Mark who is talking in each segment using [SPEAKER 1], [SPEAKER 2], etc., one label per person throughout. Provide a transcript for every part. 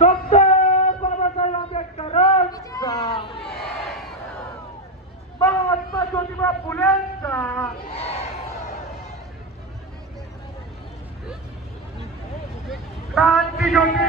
[SPEAKER 1] Doctor Babasaheb आंबेडकरांचा महात्मा ज्योतिबा फुलेंचा क्रांती ज्योती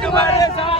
[SPEAKER 2] 九块九一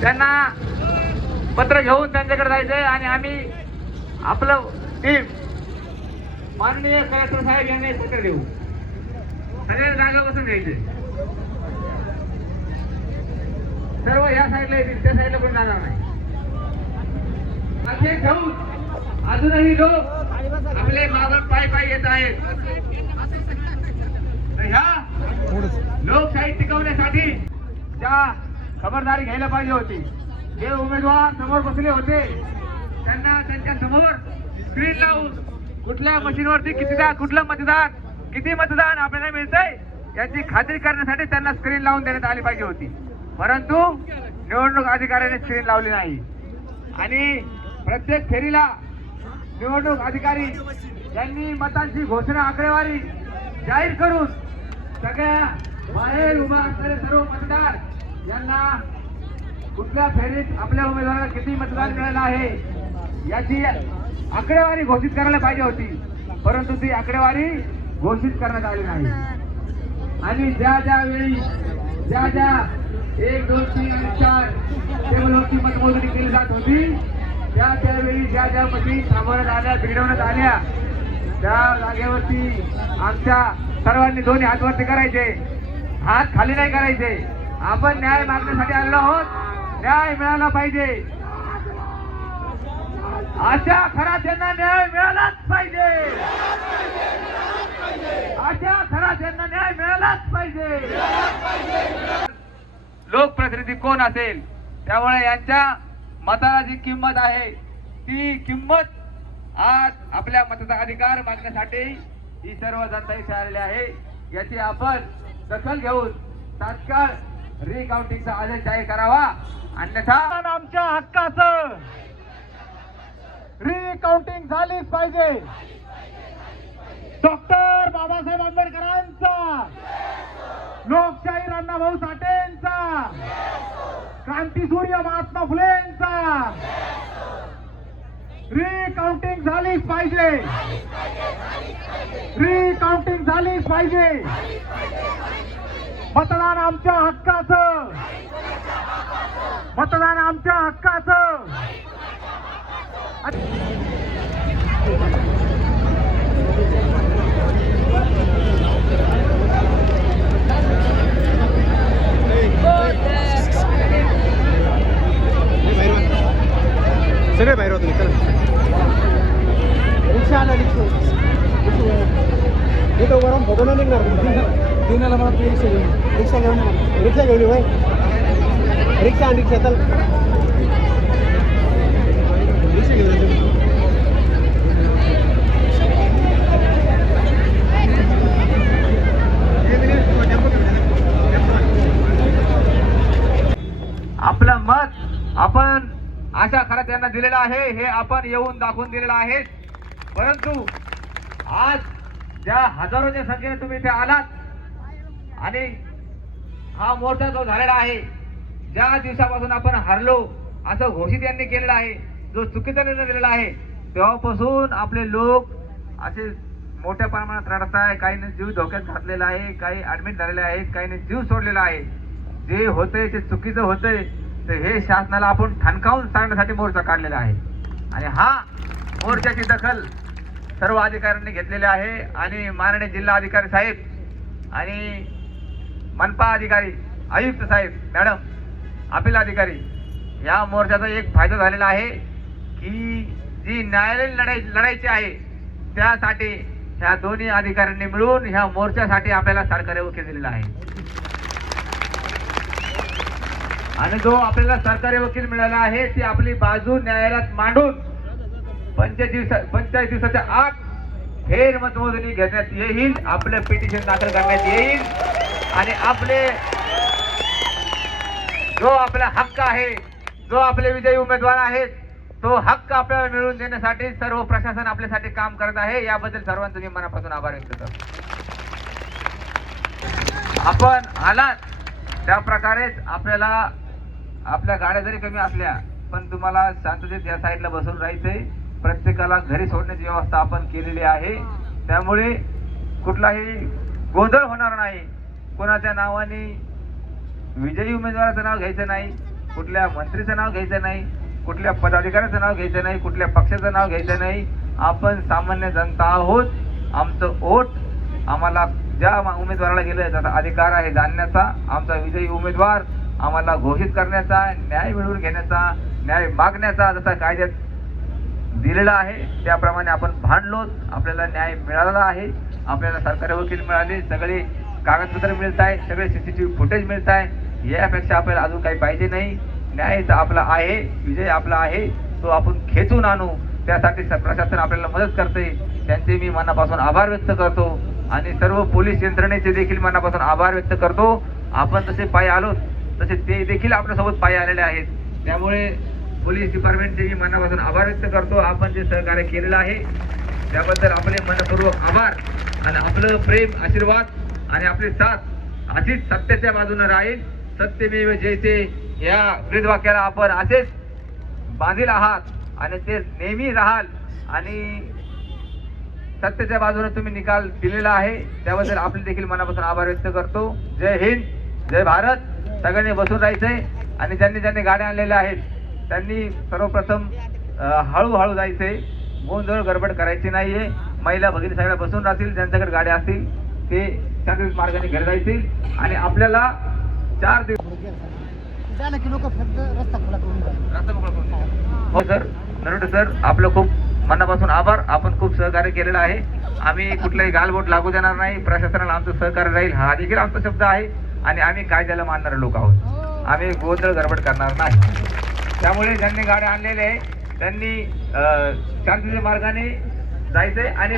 [SPEAKER 1] त्यांना पत्र घेऊन त्यांच्याकडे जायचंय आणि आम्ही आपलं टीम माननीय कलेक्टर साहेब यांना पत्र देऊ. सगळ्या जागा बसून घ्यायचे सर्व या साईडला येतील त्या साईडला पण जाणार नाही. असे ठेवून अजूनही लोक आपले मागं पाय पाय येत आहेत. ह्या लोकशाही टिकवण्यासाठी त्या खबरदारी घ्यायला पाहिजे होती. जे उमेदवार समोर बसले होते त्यांना त्यांच्यासमोर स्क्रीन लावून कुठल्या मशीनवरती कितीदा कुठलं मतदान किती मतदान आपल्याला मिळतंय याची खात्री करण्यासाठी त्यांना स्क्रीन लावून देण्यात आली पाहिजे होती. परंतु निवडणूक अधिकाऱ्याने स्क्रीन लावली नाही. आणि प्रत्येक फेरीला निवडणूक अधिकारी यांनी मतांची घोषणा आकडेवारी जाहीर करून सगळ्या बाहेर उभा असणारे सर्व मतदार यांना कुठल्या फेरीत आपल्या उमेदवाराला किती मतदान मिळालं आहे याची आकडेवारी घोषित करायला पाहिजे होती परंतु ती आकडेवारी घोषित करण्यात आली नाही. आणि ज्या ज्या वेळी ज्या ज्या एक दोन तीन आणि चार टेबलवरती मतमोजणी केली जात होती त्या त्यावेळी ज्या ज्या मशीन थांबवण्यात आल्या बिघडवण्यात आल्या त्या जागेवरती आमच्या सर्वांनी दोन्ही हात वरती करायचे हात खाली नाही करायचे आपण न्याय मागण्यासाठी आलेलो आहोत. न्याय मिळाला पाहिजे. अशा खरा त्यांना न्याय मिळालाच पाहिजे. अशा खरा त्यांना न्याय मिळालाच पाहिजे. लोकप्रतिनिधी कोण असेल? त्यामुळे यांच्या मताला जी किंमत आहे ती किंमत आज आपल्या मताचा अधिकार मागण्यासाठी ही सर्व जनता इथे आलेली आहे. याची आपण दखल घेऊन तात्काळ रिकाउंटिंगचा आदेश जाहीर करावा. अन्यथा आमच्या हक्काचं रिकाउंटिंग झालीच पाहिजे. डॉक्टर बाबासाहेब आंबेडकरांचा लोकशाही अण्णाभाऊ साठेंचा क्रांतीसूर्य महात्मा फुलेंचा रिकाउंटिंग झालीच पाहिजे. रिकाउंटिंग झालीच पाहिजे. मतदान आमच्या हक्काचं. मतदान आमच्या हक्काचं.
[SPEAKER 3] सगळे बाहेर होतो चला. रिक्षा आला रिक्षा इथं राहून फोटो निघणार दिनाला मला तू रिक्षा घेऊन रिक्षा घेऊन. रिक्षा घेऊन होय रिक्षा आणि रिक्षा चल रिक्षा घेऊन.
[SPEAKER 1] आपलं मत आपण आशा खरं त्यांना दिलेलं आहे हे आपण येऊन दाखवून दिलेलं आहे परंतु आज ज्या हजारोच्या संख्येने तुम्ही इथे आलात आणि हा मोर्चा जो झालेला आहे ज्या दिवसापासून आपण हरलो असं घोषित यांनी केलेलं आहे जो चुकीचा निर्णय दिलेला आहे तेव्हापासून आपले लोक असे मोठ्या प्रमाणात रडत आहे काहींनी जीव धोक्यात घातलेला आहे काही ऍडमिट झालेले आहेत काहींनी जीव सोडलेला आहे. जे होतंय ते चुकीचं होतंय तर हे शासनाला आपण ठणकावून सांगण्यासाठी मोर्चा काढलेला आहे. आणि हा मोर्चाची दखल सर्व अधिकाऱ्यांनी घेतलेली आहे आणि माननीय जिल्हा अधिकारी साहेब आणि मनपा अधिकारी आयुक्त साहेब मॅडम अपील अधिकारी या मोर्चाचा एक फायदा झालेला आहे की जी न्यायालयीन लढाई लढायची आहे त्यासाठी ह्या दोन्ही अधिकाऱ्यांनी मिळून ह्या मोर्चासाठी आपल्याला सरकारी वकील दिलेला आहे. आणि जो आपल्याला सरकारी वकील मिळाला आहे ती आपली बाजू न्यायालयात मांडून पंचवीस दिवसा पंचेचाळीस दिवसाच्या आत फेरमतमोजणी घेण्यात येईल आपलं पिटिशन दाखल करण्यात येईल. आणि आपले जो आपला हक्क आहे जो आपले विजयी उमेदवार आहेत तो हक्क आपल्याला मिळवून देण्यासाठी सर्व प्रशासन आपल्यासाठी काम करत आहे. याबद्दल सर्वांचं मी मनापासून आभार व्यक्त करतो. आपण आलात. त्या प्रकारेच आपल्याला आपल्या गाड्या जरी कमी असल्या पण तुम्हाला शांततेत या साईडला बसून राहायचंय. प्रत्येकाला घरी सोडण्याची व्यवस्था आपण केलेली आहे. त्यामुळे कुठलाही गोंधळ होणार नाही. कोणाच्या नावाने विजयी उमेदवाराचं नाव घ्यायचं नाही कुठल्या मंत्रीचं नाव घ्यायचं नाही कुठल्या पदाधिकाऱ्याचं नाव घ्यायचं नाही कुठल्या पक्षाचं नाव घ्यायचं नाही आपण सामान्य जनता आहोत आमचं ओट आम्हाला ज्या उमेदवाराला गेलं त्याचा अधिकार आहे जाणण्याचा आमचा विजयी उमेदवार आम्हाला घोषित करण्याचा न्याय मिळवून घेण्याचा न्याय मागण्याचा जसा कायद्यात दिलेला आहे त्याप्रमाणे आपण भांडलो आपल्याला न्याय मिळालेला आहे आपल्याला सरकारी वकील मिळाले सगळे कागदपत्र मिळत आहे सगळे सीसीटीव्ही फुटेज मिळत आहे यापेक्षा आपल्याला अजून काही पाहिजे नाही. न्याय तर आपला आहे विजय आपला आहे तो आपण खेचून आणू. त्यासाठी प्रशासन आपल्याला मदत करते त्यांचे मी मनापासून आभार व्यक्त करतो. आणि सर्व पोलीस यंत्रणेचे देखील मनापासून आभार व्यक्त करतो. आपण तसे पाय आलो तसे ते देखील आपल्यासोबत पाय आलेले आहेत. त्यामुळे पोलीस डिपार्टमेंटचे मी मनापासून आभार व्यक्त करतो. आपण जे सहकार्य केलेलं आहे त्याबद्दल आपले मनपूर्वक आभार आणि आपलं प्रेम आशीर्वाद आणि आपली साथ अशीच सत्याच्या बाजूने राहील. सत्यमेव जयते. या ब्रीदवाक्याला आपण असेच बांधील आहात आणि ते नेहमी राहाल. आणि सत्याच्या बाजूने तुम्ही निकाल दिलेला आहे. त्याबद्दल आपले देखील मनापासून आभार व्यक्त करतो. जय हिंद जय भारत. सगळ्यांनी बसून राहायचंय आणि ज्यांनी ज्यांनी गाड्या आणलेल्या आहेत त्यांनी सर्वप्रथम हळूहळू जायचंय. गोंधळ गडबड करायची नाहीये. महिला भगिनी सगळ्या बसून राहतील. ज्यांच्याकडे गाड्या असतील ते शांततेत मार्गाने घरी जायतील आणि आपल्याला चार दिवस
[SPEAKER 3] झालं की लोक फक्त रस्ता खुला करून जातात.
[SPEAKER 1] रस्ता मोकळा करून द्या. हो. सर. नरोटे सर आपलं खूप मनापासून आभार. आपण खूप सहकार्य केलेलं आहे. आम्ही कुठलाही गालबोट लागू देणार नाही. प्रशासनाला आमचं सहकार्य राहील. हा देखील आमचा शब्द आहे. आणि आम्ही कायद्याला मानणारे लोक आहोत. आम्ही गोंधळ गडबड करणार नाही. त्यामुळे ज्यांनी गाड्या आणलेल्या आहे त्यांनी अं, शांततेच्या मार्गाने जायचंय आणि